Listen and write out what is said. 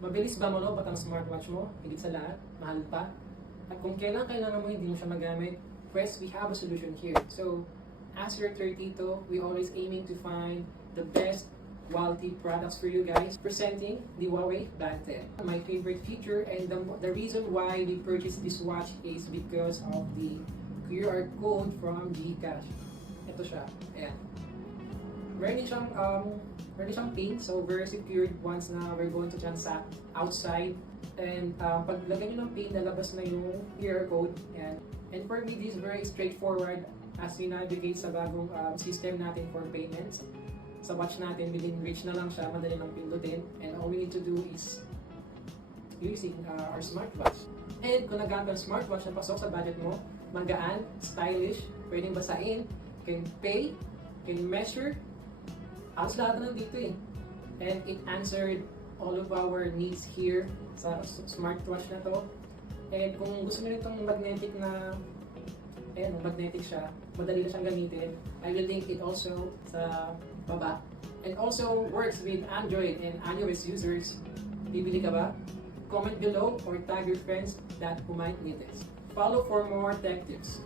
Mabilis ba malobat ang smartwatch mo? Higit sa lahat, mahal pa. At kung kailangan mo hindi mo siya magamit, first, we have a solution here. So, as your 32, we always aiming to find the best quality products for you guys. Presenting the Huawei Band 10. My favorite feature and the reason why we purchased this watch is because of the QR code from GCash. Ito siya. Ayan. Meron din siyang pin, so very secured once na we're going to transact outside. And pag lagyan nyo ng pin, lalabas na yung QR code. And for me, this is very straightforward as we navigate sa bagong system natin for payments. Sa watch natin, within reach na lang siya, madali lang pindutin. And all we need to do is using our smartwatch. And kung nagamit ang smartwatch na pasok sa budget mo, magaan, stylish, pwedeng basain, can pay, can measure, halos lahat na nandito eh. And it answered all of our needs here sa smartwatch na to. And kung gusto nyo itong magnetic na, ayan, magnetic siya, madali na siyang gamitin. I will link it also sa baba. And also works with Android and iOS users. Bibili ka ba? Comment below or tag your friends that who might need this. Follow for more tech tips.